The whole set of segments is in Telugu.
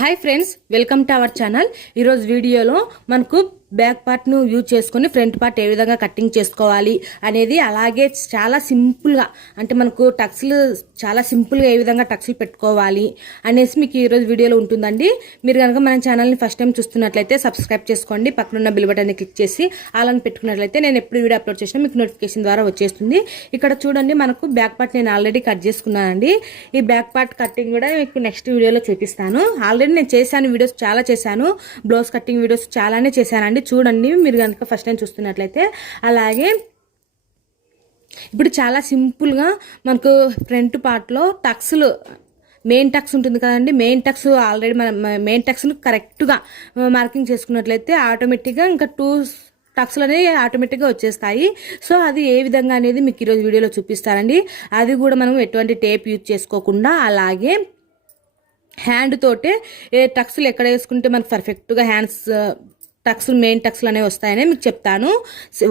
Hi friends, welcome to our channel. ఈరోజు వీడియోలో మనకు బ్యాక్ పార్ట్ను యూజ్ చేసుకొని ఫ్రంట్ పార్ట్ ఏ విధంగా కటింగ్ చేసుకోవాలి అనేది, అలాగే చాలా సింపుల్గా అంటే మనకు టక్స్లు చాలా సింపుల్గా ఏ విధంగా టక్స్లు పెట్టుకోవాలి అనేసి మీకు ఈరోజు వీడియోలో ఉంటుందండి. మీరు కనుక మన ఛానల్ని ఫస్ట్ టైం చూస్తున్నట్లయితే సబ్స్క్రైబ్ చేసుకోండి, పక్కనున్న బిల్ బటన్ని క్లిక్ చేసి ఆలని పెట్టుకున్నట్లయితే నేను ఎప్పుడు వీడియో అప్లోడ్ చేసినా మీకు నోటిఫికేషన్ ద్వారా వచ్చేస్తుంది. ఇక్కడ చూడండి, మనకు బ్యాక్ పార్ట్ నేను ఆల్రెడీ కట్ చేసుకున్నానండి. ఈ బ్యాక్ పార్ట్ కటింగ్ కూడా మీకు నెక్స్ట్ వీడియోలో చూపిస్తాను. ఆల్రెడీ నేను చేశాను, వీడియోస్ చాలా చేశాను, బ్లౌజ్ కటింగ్ వీడియోస్ చాలానే చేశానండి. చూడండి మీరు కనుక ఫస్ట్ టైం చూస్తున్నట్లయితే. అలాగే ఇప్పుడు చాలా సింపుల్గా మనకు ఫ్రంట్ పార్ట్లో టక్స్లు, మెయిన్ టక్స్ ఉంటుంది కదండి, మెయిన్ టక్స్ ఆల్రెడీ మనం మెయిన్ టక్స్ను కరెక్ట్గా మార్కింగ్ చేసుకున్నట్లయితే ఆటోమేటిక్గా ఇంకా 2 టక్స్లు అనేవి ఆటోమేటిక్గా వచ్చేస్తాయి. సో అది ఏ విధంగా అనేది మీకు ఈరోజు వీడియోలో చూపిస్తానండి. అది కూడా మనం ఎటువంటి టేప్ యూజ్ చేసుకోకుండా, అలాగే హ్యాండ్ తోటే ఏ టక్స్లు ఎక్కడ వేసుకుంటే మనకు పర్ఫెక్ట్గా హ్యాండ్స్ టక్స్లు, మెయిన్ టక్స్లు అనేవి వస్తాయని మీకు చెప్తాను.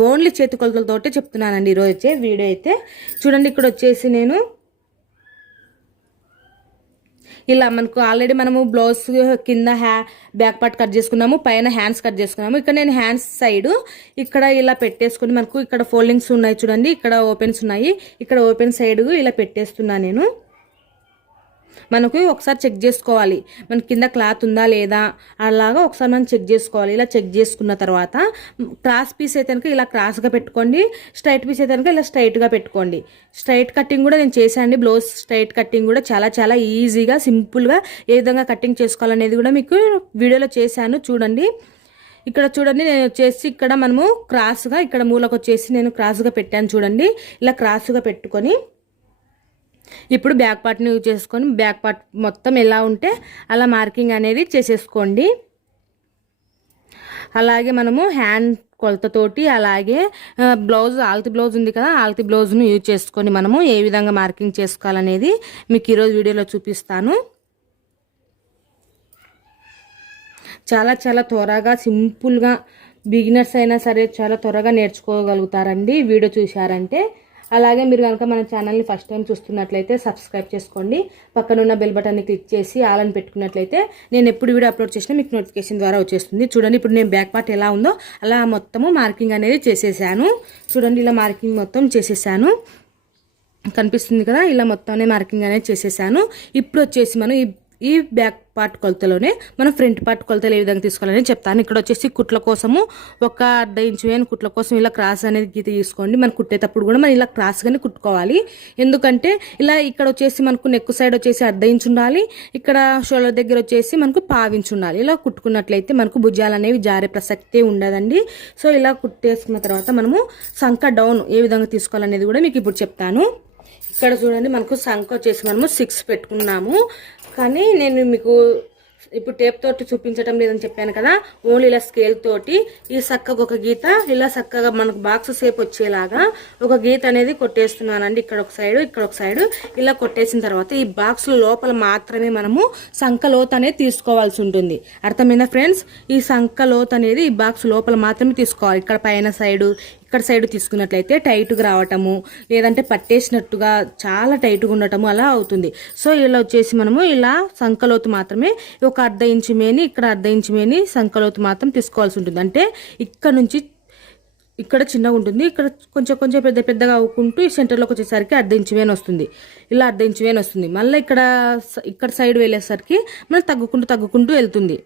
ఓన్లీ చేతి కొలతలతోటే చెప్తున్నానండి ఈరోజు వచ్చే వీడియో అయితే. చూడండి, ఇక్కడ వచ్చేసి నేను ఇలా మనకు ఆల్రెడీ మనము బ్లౌజ్ కింద బ్యాక్ పార్ట్ కట్ చేసుకున్నాము, పైన హ్యాండ్స్ కట్ చేసుకున్నాము. ఇక్కడ నేను హ్యాండ్స్ సైడ్ ఇక్కడ ఇలా పెట్టేసుకుని, మనకు ఇక్కడ ఫోల్డింగ్స్ ఉన్నాయి చూడండి, ఇక్కడ ఓపెన్స్ ఉన్నాయి, ఇక్కడ ఓపెన్ సైడ్ ఇలా పెట్టేస్తున్నాను నేను. మనకు ఒకసారి చెక్ చేసుకోవాలి, మన కింద క్లాత్ ఉందా లేదా అలాగా ఒకసారి మనం చెక్ చేసుకోవాలి. ఇలా చెక్ చేసుకున్న తర్వాత క్రాస్ పీస్ అయితే కనుక ఇలా క్రాస్గా పెట్టుకోండి, స్ట్రైట్ పీస్ అయితే కనుక ఇలా స్ట్రైట్గా పెట్టుకోండి. స్ట్రైట్ కటింగ్ కూడా నేను చేశానండి, బ్లౌజ్ స్ట్రైట్ కటింగ్ కూడా చాలా ఈజీగా సింపుల్గా ఏ విధంగా కటింగ్ చేసుకోవాలనేది కూడా మీకు వీడియోలో చేశాను. చూడండి, ఇక్కడ చూడండి, నేను వచ్చేసి ఇక్కడ మనము క్రాస్గా ఇక్కడ మూలకు వచ్చేసి నేను క్రాస్గా పెట్టాను. చూడండి, ఇలా క్రాస్గా పెట్టుకొని ఇప్పుడు బ్యాక్ పార్ట్ని యూజ్ చేసుకొని బ్యాక్ పార్ట్ మొత్తం ఎలా ఉంటే అలా మార్కింగ్ అనేది చేసేసుకోండి. అలాగే మనము హ్యాండ్ కొలతతోటి, అలాగే బ్లౌజ్ ఆల్తి బ్లౌజ్ ఉంది కదా, ఆల్తి బ్లౌజ్ను యూజ్ చేసుకొని మనము ఏ విధంగా మార్కింగ్ చేసుకోవాలనేది మీకు ఈరోజు వీడియోలో చూపిస్తాను. చాలా త్వరగా సింపుల్గా బిగినర్స్ అయినా సరే చాలా త్వరగా నేర్చుకోగలుగుతారండి వీడియో చూశారంటే. అలాగే మీరు కనుక మన ఛానల్ని ఫస్ట్ టైం చూస్తున్నట్లయితే సబ్స్క్రైబ్ చేసుకోండి, పక్కనున్న బెల్ బటన్ని క్లిక్ చేసి ఆలని పెట్టుకున్నట్లయితే నేను ఎప్పుడు వీడియో అప్లోడ్ చేసినా మీకు నోటిఫికేషన్ ద్వారా వచ్చేస్తుంది. చూడండి, ఇప్పుడు నేను బ్యాక్ పార్ట్ ఎలా ఉందో అలా మొత్తము మార్కింగ్ అనేది చేసేసాను. చూడండి, ఇలా మార్కింగ్ మొత్తం చేసేసాను, కనిపిస్తుంది కదా, ఇలా మొత్తం మార్కింగ్ అనేది చేసేసాను. ఇప్పుడు వచ్చేసి మనం ఈ బ్యాక్ పార్ట్ కొలతలోనే మనం ఫ్రంట్ పార్ట్ కొలతలు ఏ విధంగా తీసుకోవాలని చెప్తాను. ఇక్కడ వచ్చేసి కుట్ల కోసము ఒక 1/2 ఇంచు వేను కుట్ల కోసం ఇలా క్రాస్ అనేది గీత తీసుకోండి. మనం కుట్టేటప్పుడు కూడా మనం ఇలా క్రాస్గానే కుట్టుకోవాలి. ఎందుకంటే ఇలా ఇక్కడ వచ్చేసి మనకు నెక్ సైడ్ వచ్చేసి 1/2 ఇంచు ఉండాలి, ఇక్కడ షోల్డర్ దగ్గర వచ్చేసి మనకు 1/2 ఇంచు ఉండాలి. ఇలా కుట్టుకున్నట్లయితే మనకు భుజాలు అనేవి జారే ప్రసక్తే ఉండదండి. సో ఇలా కుట్టేసుకున్న తర్వాత మనము సంక డౌన్ ఏ విధంగా తీసుకోవాలనేది కూడా మీకు ఇప్పుడు చెప్తాను. ఇక్కడ చూడండి, మనకు సంక వచ్చేసి మనము 6 పెట్టుకున్నాము, కానీ నేను మీకు ఇప్పుడు టేప్ తోటి చూపించడం లేదని చెప్పాను కదా, ఓన్లీ ఇలా స్కేల్ తోటి ఈ చక్కగా ఒక గీత ఇలా చక్కగా మనకు బాక్స్ షేప్ వచ్చేలాగా ఒక గీత అనేది కొట్టేస్తున్నానండి. ఇక్కడ ఒక సైడు, ఇక్కడ ఒక సైడు ఇలా కొట్టేసిన తర్వాత ఈ బాక్స్ లోపల మాత్రమే మనము సంక లోతు అనేది తీసుకోవాల్సి ఉంటుంది. అర్థమైందా ఫ్రెండ్స్? ఈ సంక లోతు అనేది ఈ బాక్స్ లోపల మాత్రమే తీసుకోవాలి. ఇక్కడ పైన సైడు, ఇక్కడ సైడ్ తీసుకున్నట్లయితే టైట్గా రావటము, లేదంటే పట్టేసినట్టుగా చాలా టైట్గా ఉండటము అలా అవుతుంది. సో ఇలా వచ్చేసి మనము ఇలా సంకలోతు మాత్రమే ఒక 1/2 ఇంచు మేని, ఇక్కడ 1/2 ఇంచు మేని సంకలోతు మాత్రం తీసుకోవాల్సి ఉంటుంది. అంటే ఇక్కడ నుంచి ఇక్కడ చిన్నగా ఉంటుంది, ఇక్కడ కొంచెం పెద్దగా అవ్వుకుంటూ ఈ సెంటర్లోకి వచ్చేసరికి 1/2 ఇంచు వేని వస్తుంది. ఇలా 1/2 ఇంచు వేని వస్తుంది. మళ్ళీ ఇక్కడ సైడ్ వెళ్ళేసరికి మనం తగ్గుకుంటూ వెళ్తుంది.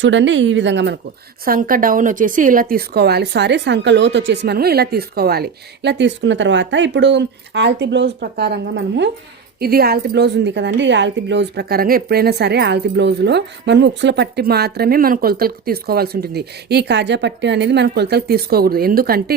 చూడండి, ఈ విధంగా మనకు సంక డౌన్ వచ్చేసి ఇలా తీసుకోవాలి, సంక లోతు వచ్చేసి మనము ఇలా తీసుకోవాలి. ఇలా తీసుకున్న తర్వాత ఇప్పుడు ఆల్తి బ్లౌజ్ ప్రకారంగా మనము, ఇది ఆల్తి బ్లౌజ్ ఉంది కదండి, ఈ ఆల్తి బ్లౌజ్ ప్రకారంగా ఎప్పుడైనా సరే ఆల్తి బ్లౌజ్లో మనము ఉక్సుల పట్టి మాత్రమే మనం కొలతలకు తీసుకోవాల్సి ఉంటుంది. ఈ కాజా పట్టి అనేది మనం కొలతలకు తీసుకోకూడదు. ఎందుకంటే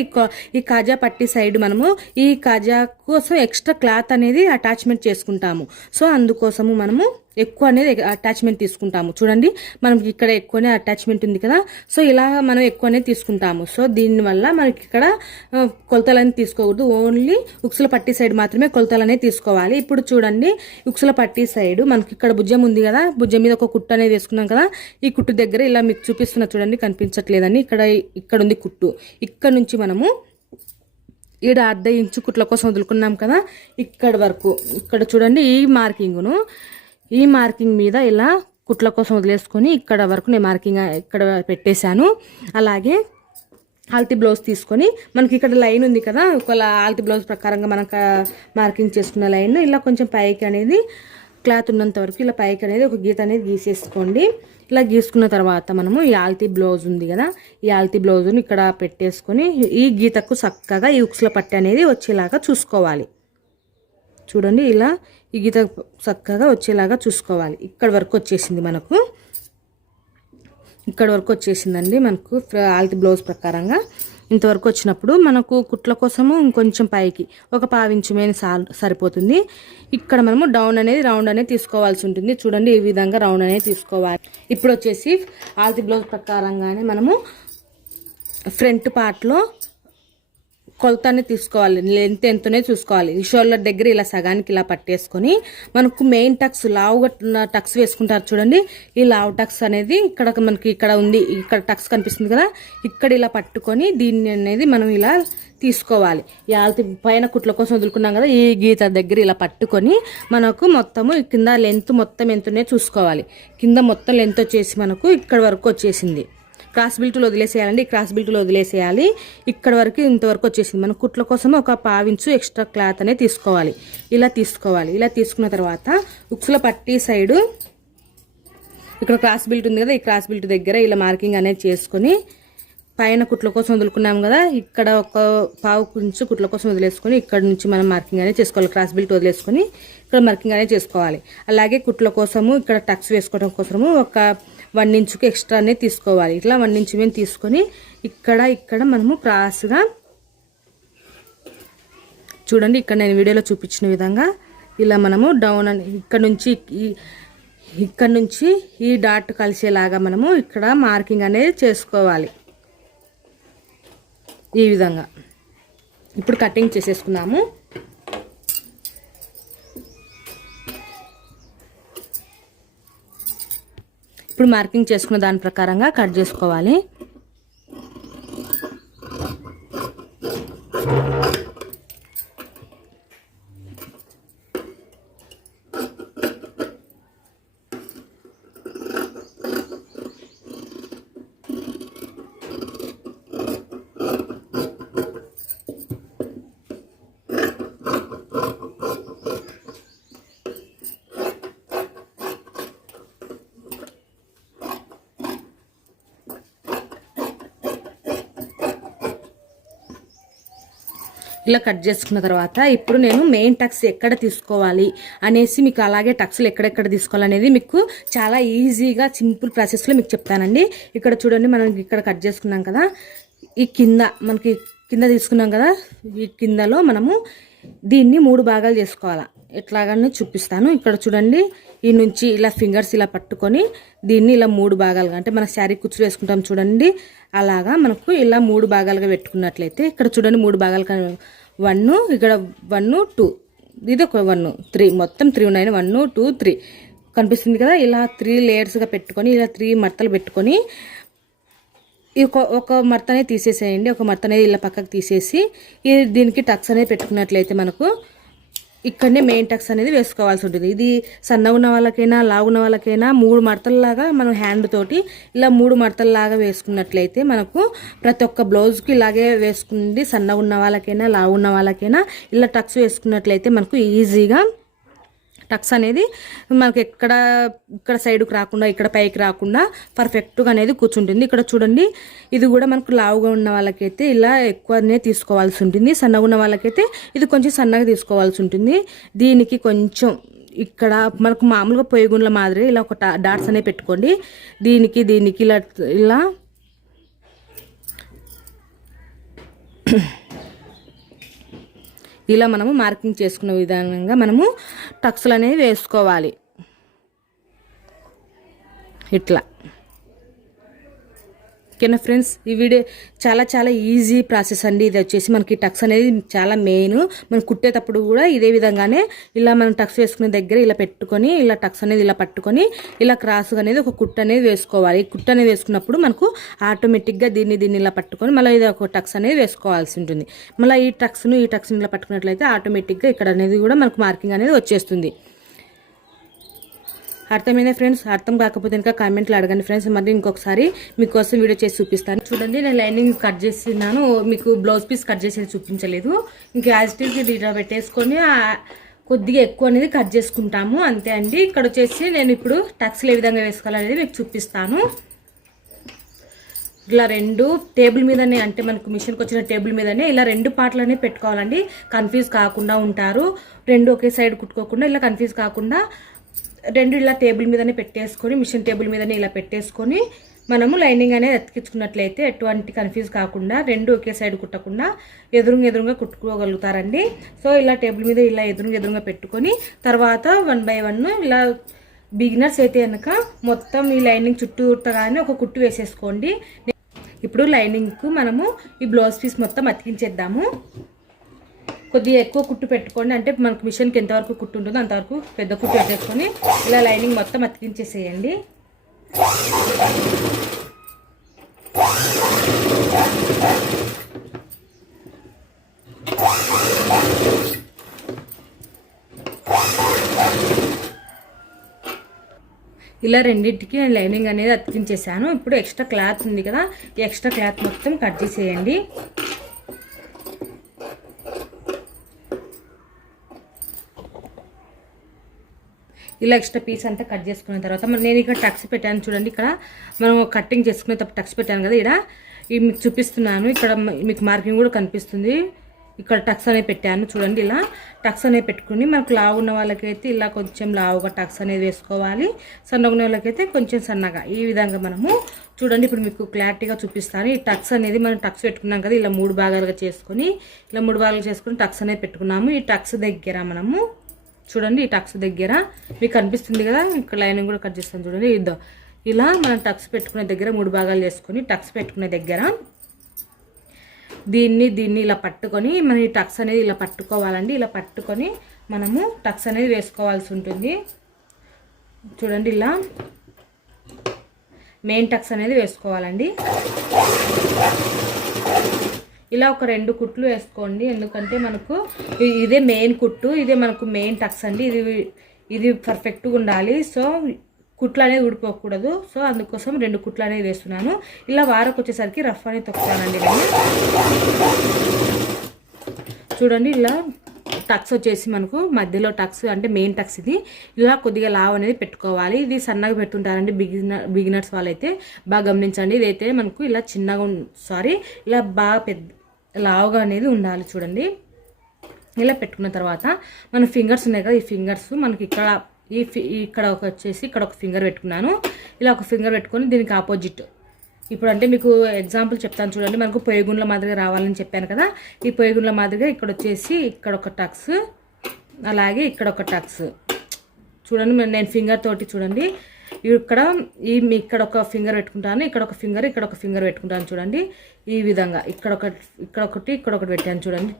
ఈ కాజా పట్టి సైడ్ మనము ఈ కాజా కోసం ఎక్స్ట్రా క్లాత్ అనేది అటాచ్మెంట్ చేసుకుంటాము. సో అందుకోసము మనము ఎక్కువ అనేది అటాచ్మెంట్ తీసుకుంటాము. చూడండి, మనం ఇక్కడ ఎక్కువనే అటాచ్మెంట్ ఉంది కదా, సో ఇలా మనం ఎక్కువనే తీసుకుంటాము. సో దీనివల్ల మనకి ఇక్కడ కొలతలని తీసుకోకూడదు, ఓన్లీ ఉక్సుల పట్టి సైడ్ మాత్రమే కొలతలనే తీసుకోవాలి. ఇప్పుడు చూడండి, ఉక్సుల పట్టి సైడ్ మనకి ఇక్కడ భుజం ఉంది కదా, భుజం మీద ఒక కుట్టు అనేది వేసుకున్నాం కదా, ఈ కుట్టు దగ్గర ఇలా మీకు చూపిస్తున్నా చూడండి, కనిపించట్లేదని, ఇక్కడ ఉంది కుట్టు. ఇక్కడ నుంచి మనము ఈడ అర్ధ ఇంచు కుట్ల కోసం వదులుకున్నాం కదా, ఇక్కడ వరకు ఇక్కడ చూడండి ఈ మార్కింగ్ మీద ఇలా కుట్ల కోసం వదిలేసుకొని ఇక్కడ వరకు నేను మార్కింగ్ ఇక్కడ పెట్టేశాను. అలాగే ఆల్తీ బ్లౌజ్ తీసుకొని మనకి ఇక్కడ లైన్ ఉంది కదా, ఒక ఆల్తీ బ్లౌజ్ ప్రకారంగా మనకు మార్కింగ్ చేసుకున్న లైన్ ఇలా కొంచెం పైకి అనేది క్లాత్ ఉన్నంత వరకు ఇలా పైకి అనేది ఒక గీత అనేది గీసేసుకోండి. ఇలా గీసుకున్న తర్వాత మనము ఈ ఆల్తీ బ్లౌజ్ ఉంది కదా, ఈ ఆల్తీ బ్లౌజ్ని ఇక్కడ పెట్టేసుకొని ఈ గీతకు చక్కగా ఈ ఉక్సుల పట్టి అనేది వచ్చేలాగా చూసుకోవాలి. చూడండి ఇలా ఈ గీత చక్కగా వచ్చేలాగా చూసుకోవాలి. ఇక్కడ వరకు వచ్చేసింది మనకు, ఇక్కడ వరకు వచ్చేసిందండి మనకు ఆల్తీ బ్లౌజ్ ప్రకారంగా. ఇంతవరకు వచ్చినప్పుడు మనకు కుట్ల కోసము ఇంకొంచెం పైకి ఒక పావించు మీద సరిపోతుంది. ఇక్కడ మనము రౌండ్ అనేది తీసుకోవాల్సి ఉంటుంది. చూడండి ఈ విధంగా రౌండ్ అనేది తీసుకోవాలి. ఇప్పుడు వచ్చేసి ఆల్తీ బ్లౌజ్ ప్రకారంగానే మనము ఫ్రంట్ పార్ట్లో కొలతని తీసుకోవాలి. లెంత్ ఎంతనే చూసుకోవాలి. ఈ షోల్డర్ దగ్గర ఇలా సగానికి ఇలా పట్టేసుకొని మనకు మెయిన్ టక్స్ లావుగా టక్స్ వేసుకుంటారు చూడండి, ఈ లావు టక్స్ అనేది మనకి ఇక్కడ ఉంది, ఇక్కడ టక్స్ కనిపిస్తుంది కదా, ఇక్కడ ఇలా పట్టుకొని దీన్ని అనేది మనం ఇలా తీసుకోవాలి. ఈ ఆల్తి పైన కుట్ల కోసం వదులుకున్నాం కదా, ఈ గీత దగ్గర ఇలా పట్టుకొని మనకు మొత్తము కింద లెంత్ మొత్తం ఎంతనే చూసుకోవాలి. కింద మొత్తం లెంత్ వచ్చేసి మనకు ఇక్కడ వరకు వచ్చేసింది. క్రాస్ బిల్టులు వదిలేసేయాలండి, క్రాస్ బిల్టులు వదిలేసేయాలి. ఇక్కడ వరకు ఇంతవరకు వచ్చేసింది. మన కుట్ల కోసం ఒక పావించు ఎక్స్ట్రా క్లాత్ అనేది తీసుకోవాలి. ఇలా తీసుకున్న తర్వాత ఉక్సుల పట్టి సైడు ఇక్కడ క్రాస్ బిల్ట్ ఉంది కదా, ఈ క్రాస్ బిల్ట్ దగ్గర ఇలా మార్కింగ్ అనేది చేసుకొని పైన కుట్ల కోసం వదులుకున్నాం కదా, ఇక్కడ ఒక పావు ఇంచు కుట్ల కోసం వదిలేసుకొని ఇక్కడ నుంచి మనం మార్కింగ్ అనేది చేసుకోవాలి. క్రాస్ బిల్ట్ వదిలేసుకొని ఇక్కడ మార్కింగ్ అనేది చేసుకోవాలి. అలాగే కుట్ల కోసము ఇక్కడ టక్స్ వేసుకోవడం కోసము ఒక 1 ఇంచుకి ఎక్స్ట్రా అనేది తీసుకోవాలి. ఇట్లా 1 ఇంచు మీద తీసుకొని ఇక్కడ మనము క్రాస్గా చూడండి, ఇక్కడ నేను వీడియోలో చూపించిన విధంగా ఇలా మనము డౌన్ అని ఇక్కడ నుంచి ఈ డాట్ కలిసేలాగా మనము ఇక్కడ మార్కింగ్ అనేది చేసుకోవాలి. ఈ విధంగా ఇప్పుడు కటింగ్ చేసేసుకున్నాము. ఇప్పుడు మార్కింగ్ చేసుకున్న దాని ప్రకారంగా కట్ చేసుకోవాలి. ఇలా కట్ చేసుకున్న తర్వాత ఇప్పుడు నేను మెయిన్ టక్స్ ఎక్కడ తీసుకోవాలి అనేసి మీకు, అలాగే టక్స్లు ఎక్కడెక్కడ తీసుకోవాలనేది మీకు చాలా ఈజీగా సింపుల్ ప్రాసెస్లో మీకు చెప్తానండి. ఇక్కడ చూడండి, మనం ఇక్కడ కట్ చేసుకున్నాం కదా, ఈ మనకి కింద తీసుకున్నాం కదా, ఈ కిందలో మనము దీన్ని 3 భాగాలు చేసుకోవాలా. ఎట్లాగానే చూపిస్తాను. ఇక్కడ చూడండి, ఈ నుంచి ఇలా ఫింగర్స్ ఇలా పట్టుకొని దీన్ని ఇలా 3 భాగాలుగా, అంటే మన శారీ కుచ్చులు వేసుకుంటాం చూడండి, అలాగా మనకు ఇలా 3 భాగాలుగా పెట్టుకున్నట్లయితే ఇక్కడ చూడండి 3 భాగాలుగా 1, ఇక్కడ 1, 2, ఇది ఒక 1, 3, మొత్తం 3 ఉన్నాయి. 1, 2, 3 కనిపిస్తుంది కదా. ఇలా 3 లేయర్స్గా పెట్టుకొని ఇలా 3 మడతలు పెట్టుకొని ఒక మడత అనేది తీసేసేయండి. ఒక మడత అనేది ఇలా పక్కకు తీసేసి దీనికి టక్స్ అనేది పెట్టుకున్నట్లయితే మనకు ఇక్కడనే మెయిన్ టక్స్ అనేది వేసుకోవాల్సి ఉంటుంది. ఇది సన్నగా ఉన్న వాళ్ళకైనా లావు ఉన్న వాళ్ళకైనా 3 మడతల్లాగా మనం హ్యాండ్ తోటి ఇలా 3 మడతల్లాగా వేసుకున్నట్లయితే మనకు ప్రతి ఒక్క బ్లౌజ్కి ఇలాగే వేసుకుంది. సన్నగా ఉన్న వాళ్ళకైనా లావు ఉన్న వాళ్ళకైనా ఇలా టక్స్ వేసుకున్నట్లయితే మనకు ఈజీగా టక్స్ అనేది మనకి ఇక్కడ సైడ్కి రాకుండా ఇక్కడ పైకి రాకుండా పర్ఫెక్ట్గా అనేది కూర్చుంటుంది. ఇక్కడ చూడండి, ఇది కూడా మనకు లావుగా ఉన్న వాళ్ళకైతే ఇలా ఎక్కువనే తీసుకోవాల్సి ఉంటుంది. సన్నగా ఉన్న వాళ్ళకైతే ఇది కొంచెం సన్నగా తీసుకోవాల్సి ఉంటుంది. దీనికి కొంచెం ఇక్కడ మనకు మామూలుగా పొయ్యిగుండ్ల మాదిరి ఇలా ఒక డాట్స్ అనేవి పెట్టుకోండి. దీనికి ఇలా ఇలా మనము మార్కింగ్ చేసుకున్న విధానంగా మనము టక్స్లు అనేవి వేసుకోవాలి. ఇట్లా ఓకేనా ఫ్రెండ్స్, ఈ వీడియో చాలా ఈజీ ప్రాసెస్ అండి. ఇది వచ్చేసి మనకి టక్స్ అనేది చాలా మెయిన్. మనం కుట్టేటప్పుడు కూడా ఇదే విధంగానే ఇలా మనం టక్స్ వేసుకునే దగ్గర ఇలా పెట్టుకొని ఇలా టక్స్ అనేది ఇలా పట్టుకొని ఇలా క్రాస్గా అనేది ఒక కుట్టు అనేది వేసుకోవాలి. ఈ కుట్టు అనేది వేసుకున్నప్పుడు మనకు ఆటోమేటిక్గా దీన్ని ఇలా పట్టుకొని మళ్ళీ ఇది ఒక టక్స్ అనేది వేసుకోవాల్సి ఉంటుంది. మళ్ళీ ఈ టక్స్ని ఇలా పట్టుకున్నట్లయితే ఆటోమేటిక్గా ఇక్కడ అనేది కూడా మనకు మార్కింగ్ అనేది వచ్చేస్తుంది. అర్థమైందా ఫ్రెండ్స్? అర్థం కాకపోతే ఇంకా కామెంట్లు అడగండి ఫ్రెండ్స్. మళ్ళీ ఇంకొకసారి మీకోసం వీడియో చేసి చూపిస్తాను. చూడండి, నేను లైనింగ్ కట్ చేసినాను, మీకు బ్లౌజ్ పీస్ కట్ చేసేది చూపించలేదు. ఇంకా యాజ్ ఇట్ ఈజ్ ఇలా పెట్టేసుకొని కొద్దిగా ఎక్కువ అనేది కట్ చేసుకుంటాము, అంతే అండి. ఇక్కడ వచ్చేసి నేను ఇప్పుడు టక్స్లు ఏ విధంగా వేసుకోవాలనేది మీకు చూపిస్తాను. ఇలా రెండు టేబుల్ మీదనే, అంటే మనకు మిషన్కి వచ్చిన టేబుల్ మీదనే ఇలా రెండు పార్ట్లనే పెట్టుకోవాలండి. కన్ఫ్యూజ్ కాకుండా ఉంటారు. రెండు ఒకే సైడ్ కుట్టుకోకుండా ఇలా కన్ఫ్యూజ్ కాకుండా రెండు ఇలా టేబుల్ మీదనే పెట్టేసుకొని, మిషన్ టేబుల్ మీదనే ఇలా పెట్టేసుకొని మనము లైనింగ్ అనేది అతికించుకున్నట్లయితే ఎటువంటి కన్ఫ్యూజ్ కాకుండా రెండు ఒకే సైడ్ కుట్టకుండా ఎదురుగా కుట్టుకోగలుగుతారండి. సో ఇలా టేబుల్ మీద ఇలా ఎదురుగా పెట్టుకొని తర్వాత 1 by 1 ఇలా బిగినర్స్ అయితే కనుక మొత్తం ఈ లైనింగ్ చుట్టూగానే ఒక కుట్టు వేసేసుకోండి. ఇప్పుడు లైనింగ్కు మనము ఈ బ్లౌజ్ పీస్ మొత్తం అతికించేద్దాము. కొద్దిగా ఎక్కువ కుట్టు పెట్టుకోండి, అంటే మనకు మిషన్కి ఎంతవరకు కుట్టు ఉంటుందో అంతవరకు పెద్ద కుట్టు పెట్టేసుకొని ఇలా లైనింగ్ మొత్తం అతికించేసేయండి. ఇలా రెండింటికి నేను లైనింగ్ అనేది అతికించేసాను. ఇప్పుడు ఎక్స్ట్రా క్లాత్ ఉంది కదా, ఈ ఎక్స్ట్రా క్లాత్ మొత్తం కట్ చేసేయండి. ఇలా ఎక్స్ట్రా పీస్ అంతా కట్ చేసుకున్న తర్వాత నేను ఇక్కడ టక్స్ పెట్టాను చూడండి. ఇక్కడ మనం కటింగ్ చేసుకునేటప్పుడు టక్స్ పెట్టాను కదా, ఇక్కడ ఇవి మీకు చూపిస్తున్నాను. ఇక్కడ మీకు మార్కింగ్ కూడా కనిపిస్తుంది. ఇక్కడ టక్స్ అనేది పెట్టాను చూడండి. ఇలా టక్స్ అనేది పెట్టుకుని మనకు లావు ఉన్న వాళ్ళకైతే ఇలా కొంచెం లావుగా టక్స్ అనేది వేసుకోవాలి, సన్నగా ఉన్న వాళ్ళకైతే కొంచెం సన్నగా. ఈ విధంగా మనము చూడండి, ఇప్పుడు మీకు క్లారిటీగా చూపిస్తాను. ఈ టక్స్ అనేది మనం టక్స్ పెట్టుకున్నాం కదా, ఇలా 3 భాగాలుగా చేసుకొని ఇలా 3 భాగాలు చేసుకొని టక్స్ అనేది పెట్టుకున్నాము. ఈ టక్స్ దగ్గర మనము చూడండి, ఈ టక్స్ దగ్గర మీకు కనిపిస్తుంది కదా, ఇక్కడ లైనింగ్ కూడా కట్ చేస్తాను చూడండి. ఇలా మనం టక్స్ పెట్టుకునే దగ్గర 3 భాగాలు చేసుకొని టక్స్ పెట్టుకునే దగ్గర దీన్ని ఇలా పట్టుకొని మనం ఈ టక్స్ అనేది ఇలా పట్టుకోవాలండి. ఇలా పట్టుకొని మనము టక్స్ అనేది వేసుకోవాల్సి ఉంటుంది. చూడండి, ఇలా మెయిన్ టక్స్ అనేది వేసుకోవాలండి. ఇలా ఒక 2 కుట్లు వేసుకోండి, ఎందుకంటే మనకు ఇదే మెయిన్ కుట్టు, ఇదే మనకు మెయిన్ టక్స్ అండి. ఇది పర్ఫెక్ట్గా ఉండాలి. సో కుట్లు అనేది ఊడిపోకూడదు. సో అందుకోసం 2 కుట్లు అనేది వేస్తున్నాను. ఇలా వారకు వచ్చేసరికి రఫ్ అనేది తొక్కుతానండి నేను. చూడండి, ఇలా టక్స్ వచ్చేసి మనకు మధ్యలో టక్స్ అంటే మెయిన్ టక్స్ ఇది ఇలా కొద్దిగా లావ్ అనేది పెట్టుకోవాలి. ఇది సన్నగా పెడుతుంటారండి బిగినర్స్ వాళ్ళైతే బాగా గమనించండి. ఇదైతే మనకు ఇలా చిన్నగా ఇలా బాగా పెద్ద లావుగా అనేది ఉండాలి. చూడండి, ఇలా పెట్టుకున్న తర్వాత మన ఫింగర్స్ ఉన్నాయి కదా, ఈ ఫింగర్స్ మనకి ఇక్కడ వచ్చేసి ఇక్కడ ఒక ఫింగర్ పెట్టుకున్నాను. ఇలా ఒక ఫింగర్ పెట్టుకొని దీనికి ఆపోజిట్ ఇప్పుడు అంటే మీకు ఎగ్జాంపుల్ చెప్తాను చూడండి. మనకు పొయ్యిగుండ్ల మాదిరిగా రావాలని చెప్పాను కదా, ఈ పొయ్యిగుండ్ల మాదిరిగా ఇక్కడ వచ్చేసి ఇక్కడ ఒక టక్స్, అలాగే ఇక్కడ ఒక టక్స్. చూడండి, నేను ఫింగర్ తోటి చూడండి, ఇక్కడ ఒక ఫింగర్ పెట్టుకుంటాను, ఇక్కడ ఒక ఫింగర్ పెట్టుకుంటాను చూడండి. ఈ విధంగా ఇక్కడ ఒకటి పెట్టాను చూడండి.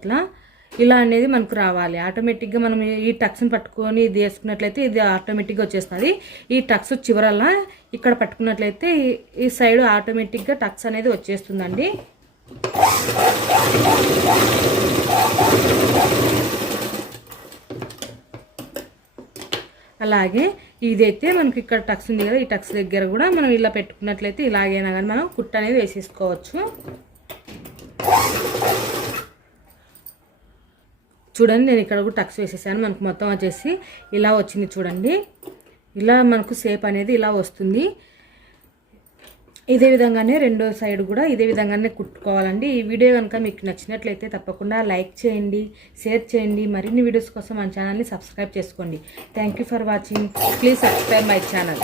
ఇలా అనేది మనకు రావాలి. ఆటోమేటిక్గా మనం ఈ టక్స్ని పట్టుకొని ఇది వేసుకున్నట్లయితే ఇది ఆటోమేటిక్గా వచ్చేస్తుంది. ఈ టక్స్ చివరలా ఇక్కడ పట్టుకున్నట్లయితే ఈ సైడ్ ఆటోమేటిక్గా టక్స్ అనేది వచ్చేస్తుందండి. అలాగే ఇదైతే మనకి ఇక్కడ టక్స్ ఉంది కదా, ఈ టక్స్ దగ్గర కూడా మనం ఇలా పెట్టుకున్నట్లయితే ఇలాగైనా కానీ మనం కుట్టు అనేది వేసేసుకోవచ్చు. చూడండి, నేను ఇక్కడ కూడా టక్స్ వేసేసాను. మనకు మొత్తం వచ్చేసి ఇలా వచ్చింది చూడండి. ఇలా మనకు షేప్ అనేది ఇలా వస్తుంది. ఇదే విధంగానే రెండో సైడ్ కూడా ఇదే విధంగానే కుట్టుకోవాలండి. ఈ వీడియో కనుక మీకు నచ్చినట్లయితే తప్పకుండా లైక్ చేయండి, షేర్ చేయండి. మరిన్ని వీడియోస్ కోసం మన ఛానల్ని సబ్స్క్రైబ్ చేసుకోండి. Thank you for watching. Please subscribe my channel.